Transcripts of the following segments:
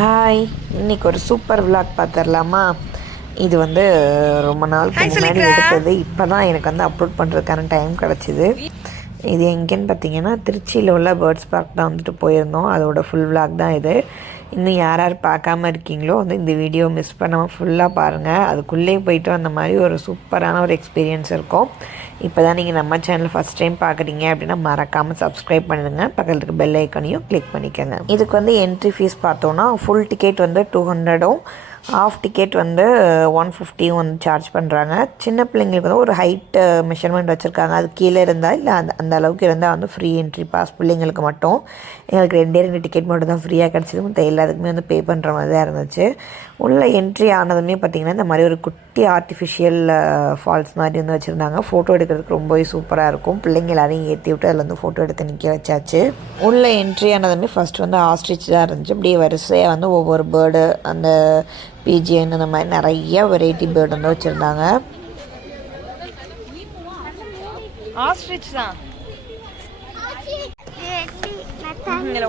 Hi, இன்றைக்கி ஒரு super vlog பார்த்துடலாமா? இது வந்து ரொம்ப நாளுக்கு முன்னாடி எடுத்தது. இப்போ தான் எனக்கு வந்து அப்லோட் பண்ணுறதுக்கான டைம் கிடச்சிது. இது எங்கேன்னு பார்த்தீங்கன்னா, திருச்சியில் உள்ள பேர்ட்ஸ் பார்க் தான் வந்துட்டு போயிருந்தோம். அதோட ஃபுல் விளாக் தான் இது. இன்னும் யார் யார் பார்க்காம இருக்கீங்களோ வந்து இந்த வீடியோ மிஸ் பண்ணாமல் ஃபுல்லாக பாருங்கள். அதுக்குள்ளேயே போயிட்டு வந்த மாதிரி ஒரு சூப்பரான ஒரு எக்ஸ்பீரியன்ஸ் இருக்கும். இப்போ தான் நீங்கள் நம்ம சேனல் ஃபஸ்ட் டைம் பார்க்குறீங்க அப்படின்னா மறக்காமல் சப்ஸ்கிரைப் பண்ணிடுங்க. பக்கத்தில் இருக்க பெல் ஐக்கனையும் கிளிக் பண்ணிக்கோங்க. இதுக்கு வந்து என்ட்ரி ஃபீஸ் பார்த்தோன்னா ஃபுல் டிக்கெட் வந்து 200ம், ஆஃப் டிக்கெட் வந்து 150 வந்து சார்ஜ் பண்ணுறாங்க. சின்ன பிள்ளைங்களுக்கு வந்து ஒரு ஹைட்டு மெஷர்மெண்ட் வச்சுருக்காங்க. அது கீழே இருந்தால் இல்லை அந்த அளவுக்கு இருந்தால் வந்து ஃப்ரீ என்ட்ரி பாஸ் பிள்ளைங்களுக்கு மட்டும். எங்களுக்கு 2 டிக்கெட் மட்டும் தான் ஃப்ரீயாக கிடச்சிது. மற்ற எல்லாத்துக்குமே வந்து பே பண்ணுற மாதிரி தான் இருந்துச்சு. உள்ளே என்ட்ரி ஆனதுமே பார்த்திங்கன்னா இந்த மாதிரி ஒரு குட்டி ஆர்டிஃபிஷியல் ஃபால்ஸ் மாதிரி வந்து வச்சுருந்தாங்க. ஃபோட்டோ எடுக்கிறதுக்கு ரொம்பவே சூப்பராக இருக்கும். பிள்ளைங்க எல்லாரையும் ஏற்றி விட்டு அதில் வந்து ஃபோட்டோ எடுத்து நிற்க வச்சாச்சு. உள்ளே என்ட்ரி ஆனதுமே ஃபஸ்ட் வந்து ஆஸ்ட்ரிச் தான் இருந்துச்சு. அப்படியே வரிசையாக வந்து ஒவ்வொரு பேர்டு, அந்த பிஜிஎன், அந்த மாதிரி நிறைய வெரைட்டி பேர்டு வந்து வச்சுருந்தாங்க. ஆஸ்ட்ரிச் தான்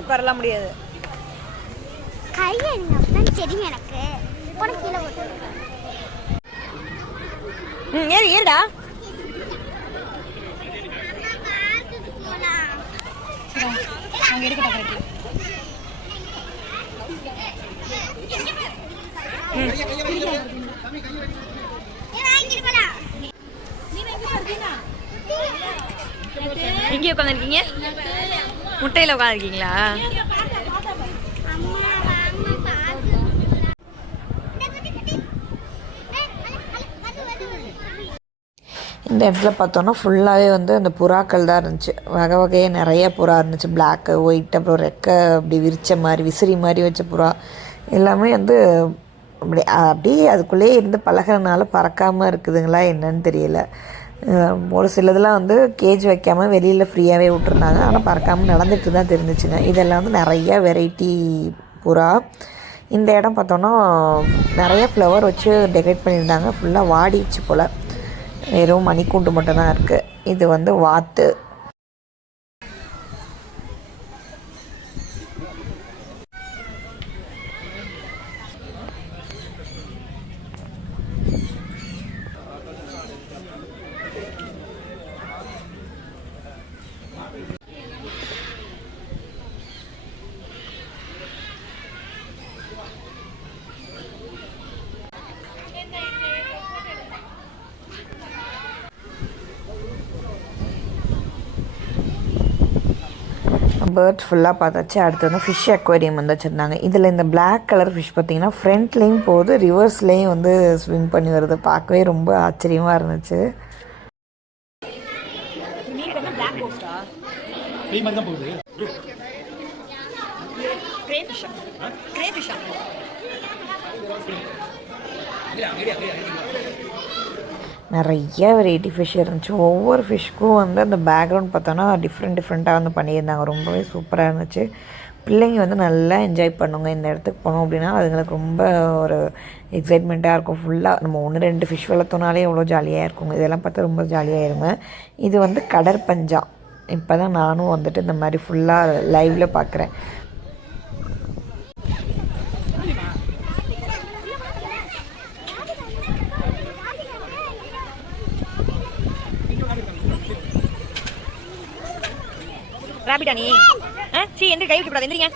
உட்காரலாம் முடியாது. ஏறிடா அங்க இருக்கட்டும். எங்கே உட்காந்துருக்கீங்க? முட்டையில் உட்காந்துருக்கீங்களா? இந்த இடத்துல பார்த்தோன்னா ஃபுல்லாகவே வந்து அந்த புறாக்கள் தான் இருந்துச்சு. வகை வகையாக நிறைய புறா இருந்துச்சு. பிளாக்கு, ஒயிட், அப்புறம் ரெக்கை அப்படி விரித்த மாதிரி, விசிறி மாதிரி வச்ச புறா எல்லாமே வந்து அப்படியே அதுக்குள்ளேயே இருந்து பழகிறதுனால பறக்காமல் இருக்குதுங்களா என்னன்னு தெரியல. ஒரு சிலதெல்லாம் வந்து கேஜ் வைக்காமல் வெளியில் ஃப்ரீயாகவே விட்டுருந்தாங்க. ஆனால் பறக்காமல் நடந்துட்டு தான் தெரிஞ்சிச்சுங்க. இதெல்லாம் வந்து நிறையா வெரைட்டி புறா. இந்த இடம் பார்த்தோன்னா நிறைய ஃப்ளவர் வச்சு டெக்கரேட் பண்ணியிருந்தாங்க. ஃபுல்லாக வாடிச்சு போல். வெறும் மணிக்கூண்டு மட்டும்தான் இருக்குது. இது வந்து வாத்து. பேர்ட்ஸ் ஃபுல்லாக பார்த்தாச்சு. அடுத்து வந்து ஃபிஷ் அக்வேரியம் வந்து வச்சுருந்தாங்க. இதில் இந்த பிளாக் கலர் ஃபிஷ் பார்த்திங்கன்னா ஃப்ரண்ட்லேயும் போகுது, ரிவர்ஸ்லேயும் வந்து ஸ்விம் பண்ணி வருது. பார்க்கவே ரொம்ப ஆச்சரியமாக இருந்துச்சு. நிறைய வெரைட்டி ஃபிஷ் இருந்துச்சு. ஒவ்வொரு ஃபிஷ்க்கும் வந்து அந்த பேக்ரவுண்ட் பார்த்தோன்னா டிஃப்ரெண்ட்டாக வந்து பண்ணியிருந்தாங்க. ரொம்பவே சூப்பராக இருந்துச்சு. பிள்ளைங்க வந்து நல்லா என்ஜாய் பண்ணுங்க. இந்த இடத்துக்கு போனோம் அப்படின்னா அதுங்களுக்கு ரொம்ப ஒரு எக்ஸைட்மெண்ட்டாக இருக்கும். ஃபுல்லாக நம்ம 1-2 ஃபிஷ் வளர்த்தோனாலே எவ்வளோ ஜாலியாக இருக்குங்க. இதெல்லாம் பார்த்தா ரொம்ப ஜாலியாக இருங்க. இது வந்து கடற்பஞ்சா. இப்போ தான் நானும் வந்துட்டு இந்த மாதிரி ஃபுல்லாக லைவில் பார்க்குறேன். ராபிட்டா நீ எந்த கை விட்டு எந்திரிங்க.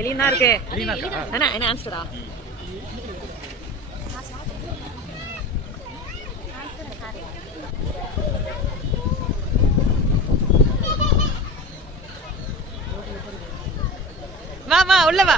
எலினா இருக்கு. என்ன ஆன்சரா? வா உள்ள வா.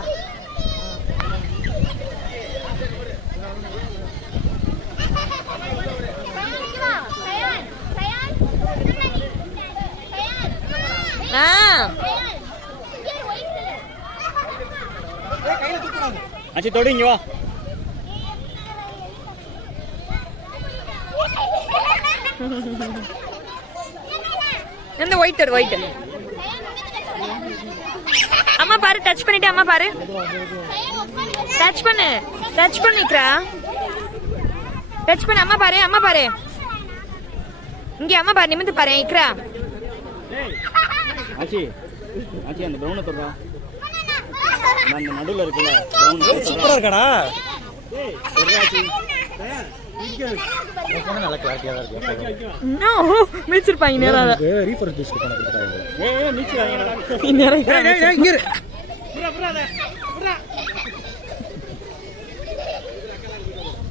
அச்சி தொடுங்க வா. இந்த ஒயிட் ஒயிட் அம்மா பாரு, டச் பண்ணிட்டு அம்மா பாரு. டச் பண்ணு, டச் பண்ணிக்கிறா. டச் பண்ணு, அம்மா பாரு, அம்மா பாரு. இங்க அம்மா பாரு, நிமிந்து பாரு இக்ரா. ஆச்சி ஆச்சி அந்த பிரவுனை தொடுறா. அந்த நடுவுல இருக்குல்ல பிரவுன் சூப்பரா இருக்கடா. ஏய் தொடுறாச்சி. நல்ல கிளாரிட்டியா தான் இருக்கு. நோ மிச்சிருப்பாங்க நேரா. ரீஃபர் டிஷ் கொடுத்தாங்க. ஏய் நீச்சி வாங்கடா. நேரா இங்க இரு. புரா.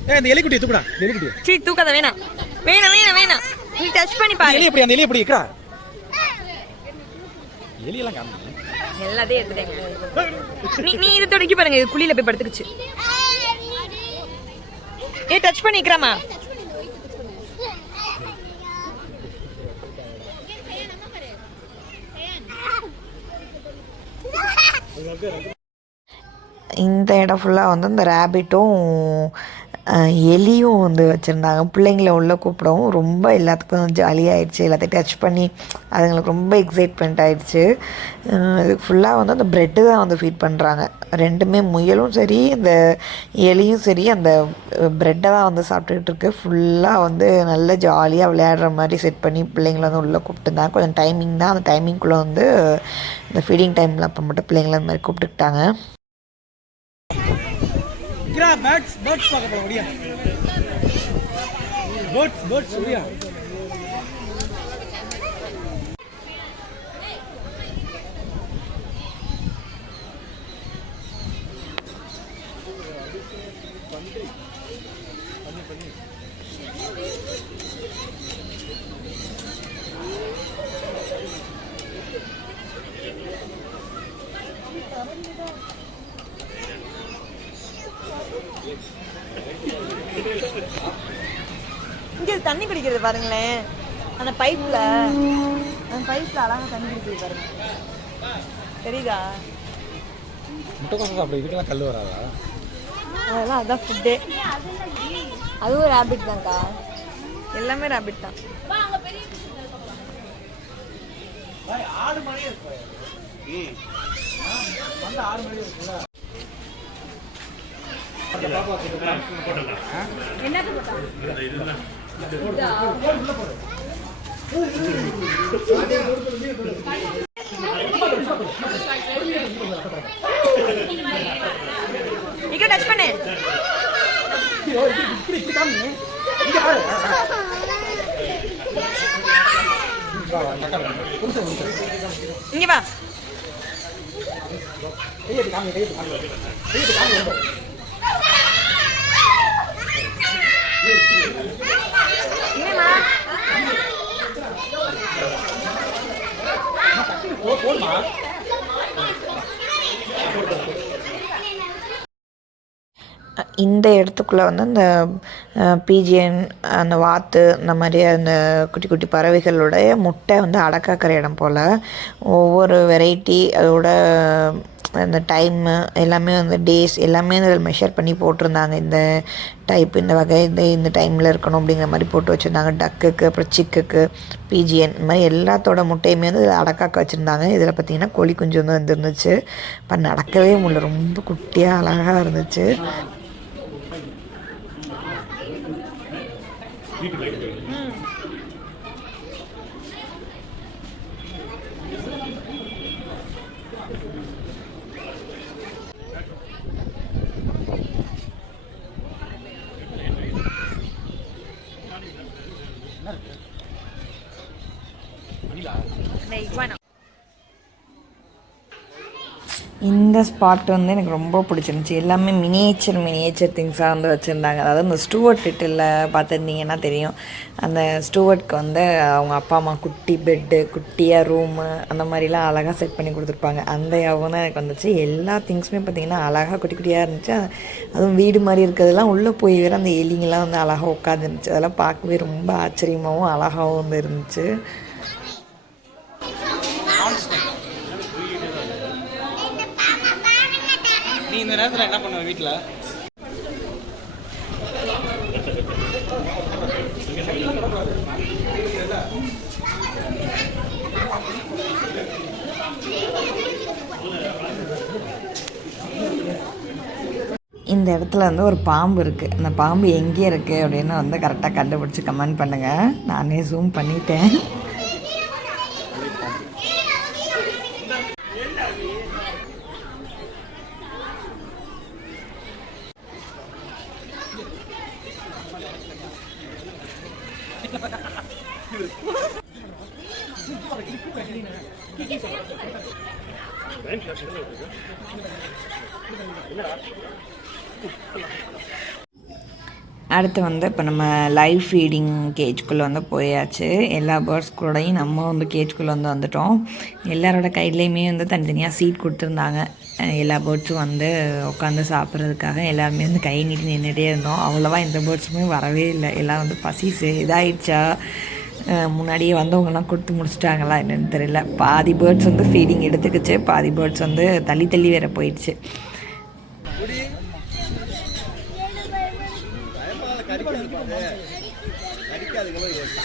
ஏய் அந்த எலிக்குட்டி தூக்குடா. எலிக்குட்டி. சீ தூக்காத வேணாம். வேணாம். நீ டச் பண்ணி பாரு. எலி எப்படி அந்த எலி எப்படி இக்ரா? எலி எல்லாம் காணோம். எல்லாத்தையும் எடுத்துட்டேங்க. நீ இத தொடக்கி பாருங்க, குளியில போய் படுத்துக்குச்சு. ஏய் டச் பண்ணிக்கறாமா? இந்த இடம் ஃபுல்லாக வந்து இந்த ரேபிட்டும் எலியும் வந்து வச்சுருந்தாங்க. பிள்ளைங்கள உள்ளே கூப்பிடவும் ரொம்ப எல்லாத்துக்கும் ஜாலியாகிடுச்சு. எல்லாத்தையும் டச் பண்ணி அதுங்களுக்கு ரொம்ப எக்ஸைட்மெண்ட் ஆகிடுச்சு. இது ஃபுல்லாக வந்து அந்த ப்ரெட்டு தான் வந்து ஃபீட் பண்ணுறாங்க. ரெண்டுமே முயலும் சரி இந்த எலியும் சரி அந்த ப்ரெட்டை தான் வந்து சாப்பிட்டுக்கிட்டு இருக்கு. ஃபுல்லாக வந்து நல்ல ஜாலியாக விளையாடுற மாதிரி செட் பண்ணி பிள்ளைங்கள வந்து உள்ளே கூப்பிட்டுருந்தாங்க. கொஞ்சம் டைமிங் தான், அந்த டைமிங்குள்ளே வந்து இந்த ஃபீடிங் டைமில் அப்போ மட்டும் பிள்ளைங்கள அந்த மாதிரி கூப்பிட்டுக்கிட்டாங்க. பேர்ட்ஸ் பார்க்க போறோம். ஓடியா பேர்ட்ஸ் ஓடியா. இங்க தண்ணி குடிக்கிறது பாருங்களேன், அந்த பைப்ல அழகா தண்ணி குடிக்கிறது பாருங்க. தெரியுதா? முட்டைக்கோசு சாப்பிட இதுக்கெல்லாம் கல் வராதா? அதெல்லாம் அதான் ஃபுட்டே. அதுவும் ரேபிட் தான்க்கா, எல்லாமே ரேபிட் தான். ஆடு மாதிரி இருக்கு. வந்து ஆடு மாதிரி இருக்குல்ல. என்னது போட்டா? இங்க டச் பண்ணு. இங்க வா. இந்த இடத்துக்குள்ளே வந்து அந்த பீஜியன், அந்த வாத்து, இந்த மாதிரி அந்த குட்டி குட்டி பறவைகளுடைய முட்டை வந்து அடக்காக்கிற இடம் போல். ஒவ்வொரு வெரைட்டி அதோட அந்த டைமு எல்லாமே வந்து டேஸ் எல்லாமே அதில் மெஷர் பண்ணி போட்டிருந்தாங்க. இந்த டைப் இந்த வகை இந்த டைமில் இருக்கணும் அப்படிங்கிற மாதிரி போட்டு வச்சுருந்தாங்க. டக்குக்கு, அப்புறம் சிக்குக்கு, பீஜியன், இந்த மாதிரி எல்லாத்தோட முட்டையுமே வந்து இதில் அடக்காக்க வச்சுருந்தாங்க. இதில் பார்த்திங்கன்னா கோழி குஞ்சு வந்து வந்துருந்துச்சு. இப்போ நடக்கவே முடியல, ரொம்ப குட்டியாக அழகாக இருந்துச்சு. இந்த ஸ்பாட் வந்து எனக்கு ரொம்ப பிடிச்சிருந்துச்சி. எல்லாமே மினியேச்சர் திங்ஸாக வந்து வச்சுருந்தாங்க. அதாவது இந்த ஸ்டூவர்ட் லிட்டிலில் பார்த்துருந்தீங்கன்னா தெரியும், அந்த ஸ்டூவர்ட்க்கு வந்து அவங்க அப்பா அம்மா குட்டி பெட்டு, குட்டியாக ரூமு, அந்த மாதிரிலாம் அழகாக செட் பண்ணி கொடுத்துருப்பாங்க. அந்த ஞாபகம் தான் எனக்கு வந்துச்சு. எல்லா திங்ஸுமே பார்த்திங்கன்னா அழகாக குட்டி குட்டியாக இருந்துச்சு. அதுவும் வீடு மாதிரி இருக்கிறதுலாம் உள்ளே போய் வேறு அந்த எலிங்கெல்லாம் வந்து அழகாக உட்காந்துருந்துச்சு. அதெல்லாம் பார்க்கவே ரொம்ப ஆச்சரியமாகவும் அழகாகவும் வந்து இருந்துச்சு. நீ இந்த நேரத்தில் என்ன பண்ணுவ வீட்டில்? இந்த இடத்துல வந்து ஒரு பாம்பு இருக்குது. அந்த பாம்பு எங்கே இருக்குது அப்படின்னு வந்து கரெக்டாக கண்டுபிடிச்சி கமெண்ட் பண்ணுங்கள். நானே ஜூம் பண்ணிட்டேன். அடுத்து வந்து இப்போ நம்ம லைவ் ஃபீடிங் கேஜ்குள்ளே வந்து போயாச்சு. எல்லா பேர்ட்ஸ் கூடயும் நம்ம வந்து கேஜ்குள்ளே வந்து வந்துட்டோம். எல்லாரோட கைட்லேயுமே வந்து தனித்தனியாக சீட் கொடுத்துருந்தாங்க. எல்லா பேர்ட்ஸும் வந்து உட்காந்து சாப்பிட்றதுக்காக எல்லாருமே வந்து கை நீட்டி நின்றுட்டே இருந்தோம். அவ்வளோவா எந்த பேர்ட்ஸுமே வரவே இல்லை. எல்லாம் வந்து பசிச்சு இதாகிடுச்சா, முன்னாடியே வந்தவங்கலாம் கொடுத்து முடிச்சிட்டாங்களா என்னென்னு தெரியல. பாதி பேர்ட்ஸ் வந்து ஃபீடிங் எடுத்துக்கிச்சு, பாதி பேர்ட்ஸ் வந்து தள்ளி தள்ளி வேற போயிடுச்சு.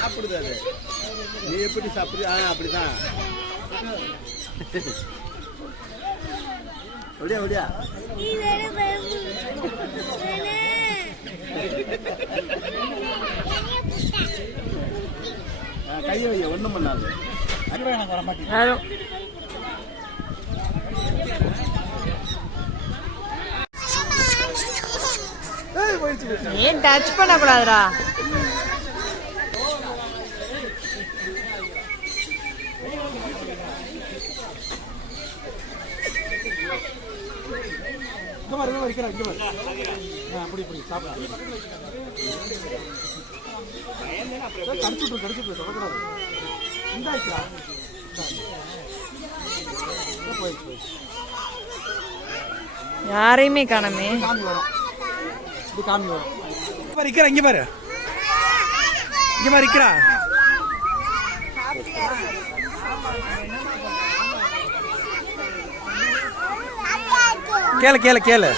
சாப்பிடுது அது. நீ எப்படி சாப்பிடுற? அப்படிதான். ஒடியா ஒடியா கையை வைய ஒண்ணும் பண்ணாது. எனக்கு வர மாட்டேன். ஏன் டச் பண்ணக்கூடாதுடா? யாரையுமே காணமே. இங்க பாரு, இங்க பாரு இருக்கிறா. கேளு கேளு கேளு.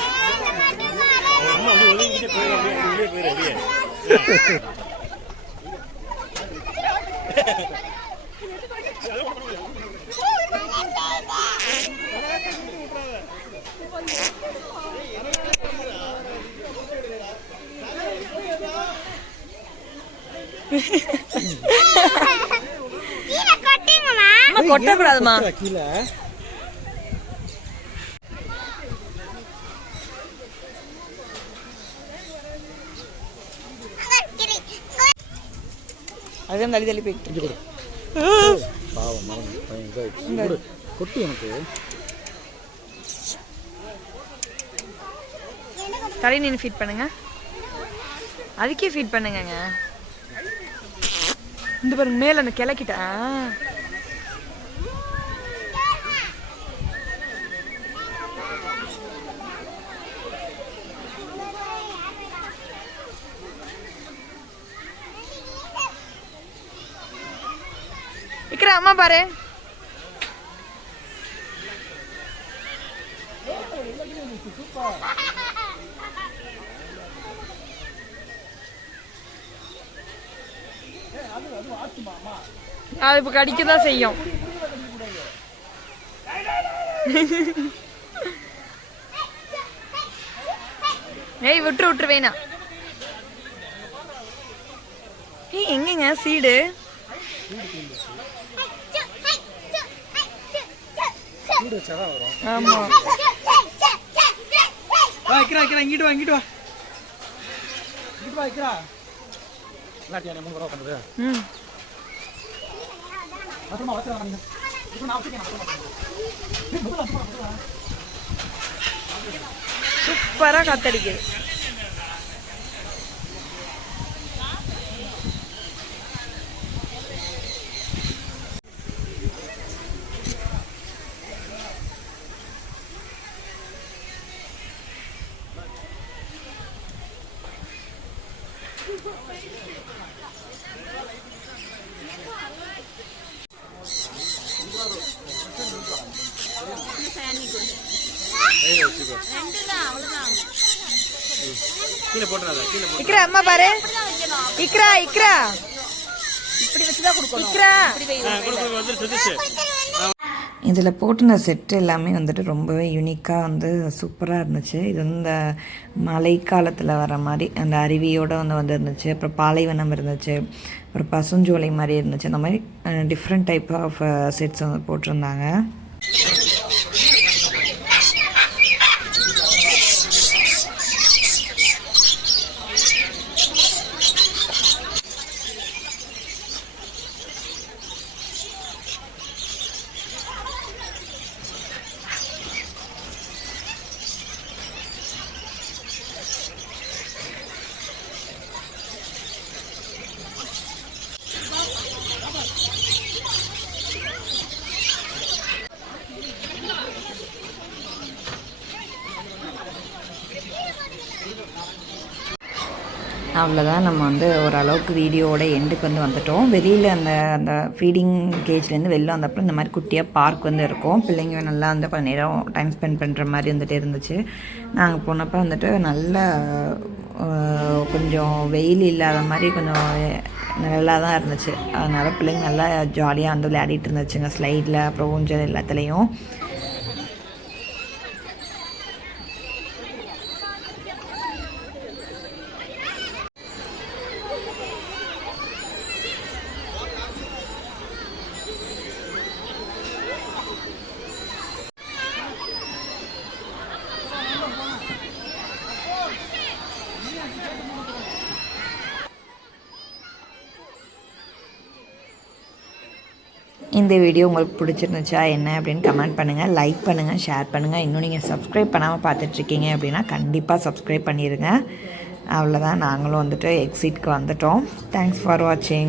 கொட்டக்கூடாதுமா கீழே. அதுதான் தள்ளி தள்ளி போயிட்டு கொட்டி எனக்கு தலை நின்று ஃபீட் பண்ணுங்க. அதுக்கே ஃபீட் பண்ணுங்க. இந்த பாருங்க மேல அந்த கிளக்கிட்ட. இக்கற அம்மா பாரு. அது இப்ப கடிக்கதான் செய்யும். ஏய் விட்டுரு விட்டுரு வேணாம். ஏய் எங்கங்க சீடு? ஆமா இங்கிட்டு வா இங்கிட்டு வா இங்கிட்டு வா இங்கிட்டு வா. இல்லாட்டியா நீ 3 ரூபா பண்ணுது. சூப்பரா காத்தடிக்குது. இக்ரா அம்மா பாரு. இக்ரா இக்ரா இப்படி வச்சுதான் கொடுக்கணும். இக்ரா இதில் போட்டிருந்த செட்டு எல்லாமே வந்துட்டு ரொம்பவே யூனிக்காக வந்து சூப்பராக இருந்துச்சு. இது வந்து இந்த மழைக்காலத்தில் வர மாதிரி அந்த அருவியோடு வந்து இருந்துச்சு. அப்புறம் பாலைவனம் இருந்துச்சு, அப்புறம் பசுஞ்சோலை மாதிரி இருந்துச்சு. அந்த மாதிரி டிஃப்ரெண்ட் டைப் ஆஃப் செட்ஸ் வந்து போட்டிருந்தாங்க. அவ்வளோதான், நம்ம வந்து ஓரளவுக்கு வீடியோவோட எண்டுக்கு வந்து வந்துட்டோம். வெளியில் அந்த ஃபீடிங் கேஜ்லேருந்து வெளில வந்தப்போ இந்த மாதிரி குட்டியாக பார்க் வந்து இருக்கும். பிள்ளைங்க நல்லா வந்து கொஞ்சம் நேரம் டைம் ஸ்பெண்ட் பண்ணுற மாதிரி வந்துட்டு இருந்துச்சு. நாங்கள் போனப்போ வந்துட்டு நல்லா கொஞ்சம் வெயில் இல்லாத மாதிரி கொஞ்சம் நல்லா தான் இருந்துச்சு. அதனால் பிள்ளைங்க நல்லா ஜாலியாக வந்து விளையாடிட்டு இருந்துச்சுங்க ஸ்லைடில், அப்புறம் ஊஞ்சல் எல்லாத்துலேயும். இந்த வீடியோ உங்களுக்கு பிடிச்சிருந்துச்சா என்ன அப்படின்னு கமெண்ட் பண்ணுங்கள், லைக் பண்ணுங்கள், ஷேர் பண்ணுங்கள். இன்னும் நீங்கள் சப்ஸ்கிரைப் பண்ணாமல் பார்த்துட்ருக்கீங்க அப்படின்னா கண்டிப்பாக சப்ஸ்கிரைப் பண்ணிடுங்க. அவ்வளோதான், நாங்களும் வந்துட்டு எக்ஸிட்க்கு வந்துட்டோம். தேங்க்ஸ் ஃபார் வாட்சிங்.